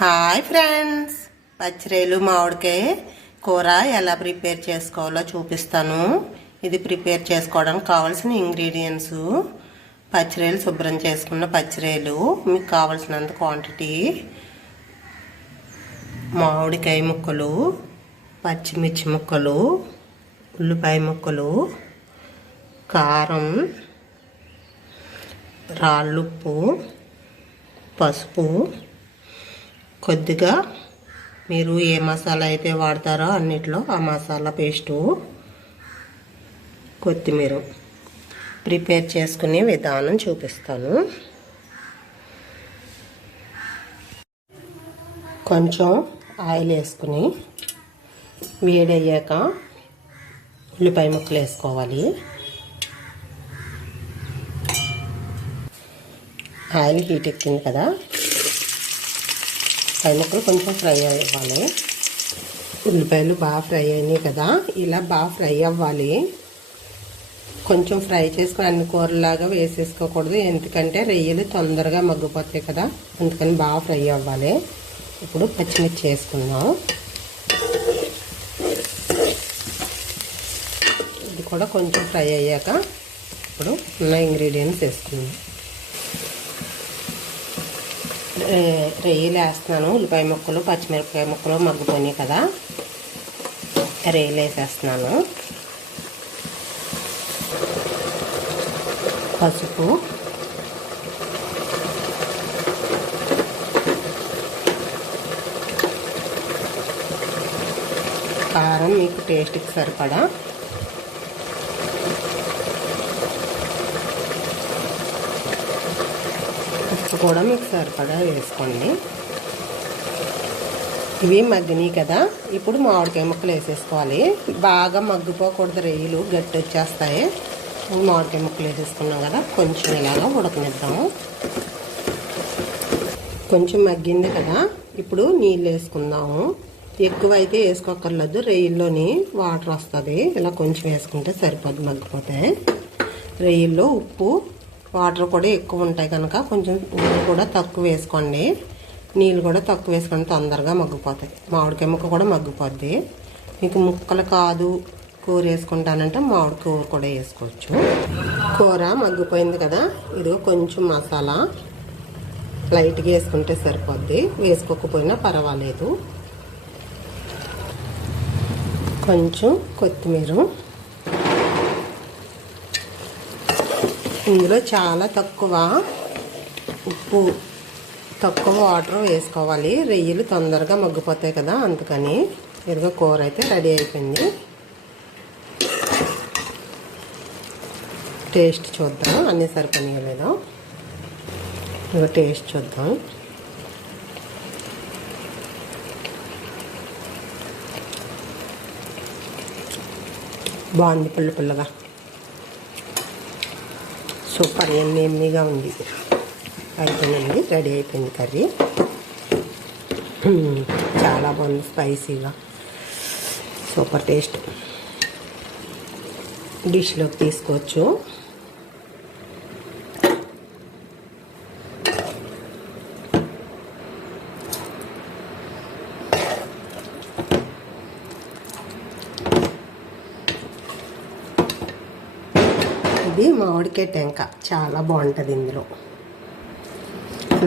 Hi friends. పచ్చిరేలు మామిడికాయ కూర ఎలా ప్రిపేర్ చేసుకోవాలో చూపిస్తాను. ఇది ప్రిపేర్ చేసుకోవడానికి కావాల్సిన ఇంగ్రీడియంట్స్. పచ్చిరేలు శుభ్రం చేసుకున్న పచ్చిరేలు మీకు కావాల్సినంత క్వాంటిటీ మామిడికాయ ముక్కలు పచ్చిమిర్చి ముక్కలు ఉల్లిపాయ ముక్కలు కారం రాళ్ళుప్పు పసుపు కొద్దిగా మీరు ఏ మసాలా అయితే వాడతారో అన్నిట్లో ఆ మసాలా పేస్టు కొత్తిమీర ప్రిపేర్ చేసుకునే విధానం చూపిస్తాను. కొంచెం ఆయిల్ వేసుకుని వేడయ్యాక ఉల్లిపాయ ముక్కలు వేసుకోవాలి. ఆయిల్ హీట్ ఎక్కింది కదా? పై ముక్కలు కొంచెం ఫ్రై అవ్వాలి. ఉల్లిపాయలు బాగా ఫ్రై అయినాయి కదా ఇలా బాగా ఫ్రై అవ్వాలి. కొంచెం ఫ్రై చేసుకుని అన్ని కూరలాగా వేసేసుకోకూడదు ఎందుకంటే రొయ్యలు తొందరగా మగ్గిపోతాయి కదా అందుకని బాగా ఫ్రై అవ్వాలి. ఇప్పుడు పచ్చిమిర్చి వేసుకుందాం. ఇది కూడా కొంచెం ఫ్రై అయ్యాక ఇప్పుడు ఉన్న ఇంగ్రీడియంట్స్ వేసుకుందాం. రొయ్యలు వేస్తున్నాను ఉల్లిపాయ ముక్కలు పచ్చిమిరపకాయ ముక్కలు మగ్గిపోయినాయి కదా. రొయ్యలు వేసేస్తున్నాను. పసుపు. కారం మీకు టేస్ట్కి సరిపడా. ఉప్పు కూడా మీకు సరిపడా వేసుకోండి. ఇవి మగ్గినాయి కదా. ఇప్పుడు మామిడికాయ ముక్కలు వేసేసుకోవాలి. బాగా మగ్గిపోకూడదు రొయ్యలు గట్టి వచ్చేస్తాయి. మామిడికాయ ముక్కలు వేసేసుకున్నాం కదా. కొంచెం ఇలాగా ఉడకనిద్దాము. కొంచెం మగ్గింది కదా. ఇప్పుడు నీళ్ళు వేసుకుందాము. ఎక్కువ అయితే వేసుకోకర్లేదు. రొయ్యల్లోని వాటర్ వస్తుంది. ఇలా కొంచెం వేసుకుంటే సరిపోద్ది మగ్గిపోతే. రొయ్యల్లో ఉప్పు వాటర్ కూడా ఎక్కువ ఉంటాయి కనుక కొంచెం నీళ్ళు కూడా తక్కువ వేసుకోండి. నీళ్ళు కూడా తక్కువ వేసుకొని తొందరగా మగ్గిపోతాయి. మామిడికాయ ముక్క కూడా మగ్గిపోద్ది. మీకు ముక్కలు కాదు కూర వేసుకుంటానంటే మామిడి కూర కూడా వేసుకోవచ్చు. కూర మగ్గిపోయింది కదా ఇదిగో కొంచెం మసాలా. లైట్గా వేసుకుంటే సరిపోద్ది. వేసుకోకపోయినా పర్వాలేదు. కొంచెం కొత్తిమీర. ఇందులో చాలా తక్కువ ఉప్పు తక్కువ వాటర్ వేసుకోవాలి. రొయ్యలు తొందరగా మగ్గిపోతాయి కదా అందుకని ఇదిగో కూర అయితే రెడీ అయిపోయింది. టేస్ట్ చూద్దాం అన్నీ సరిపోయినాయో లేదో. ఇదిగో టేస్ట్ చూద్దాం. బాగుంది పుల్ల పుల్లగా. సూపర్ ఎన్ని ఎమ్మిగా ఉంది. అయిపోయిందండి రెడీ అయిపోయింది కర్రీ. చాలా బాగుంది స్పైసీగా. Super taste. డిష్లోకి తీసుకోవచ్చు. ఇది మామిడికాయ టెంక. చాలా బాగుంటుంది ఇందులో.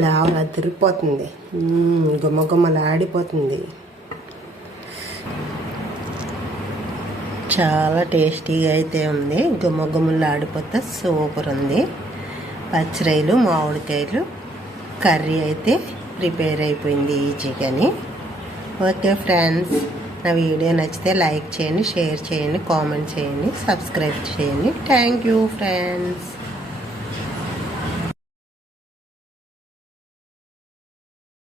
లేవలా తిరిగిపోతుంది. గుమ్మ గుమ్మలాడిపోతుంది చాలా టేస్టీగా అయితే ఉంది. గుమ్మ ఆడిపోతే సూపర్ ఉంది. పచ్చిరాయలు మామిడికాయలు కర్రీ అయితే ప్రిపేర్ అయిపోయింది ఈజీగాని. Okay friends. నా వీడియో నచ్చితే లైక్ చేయండి షేర్ చేయండి కామెంట్ చేయండి సబ్స్క్రైబ్ చేయండి. Thank you friends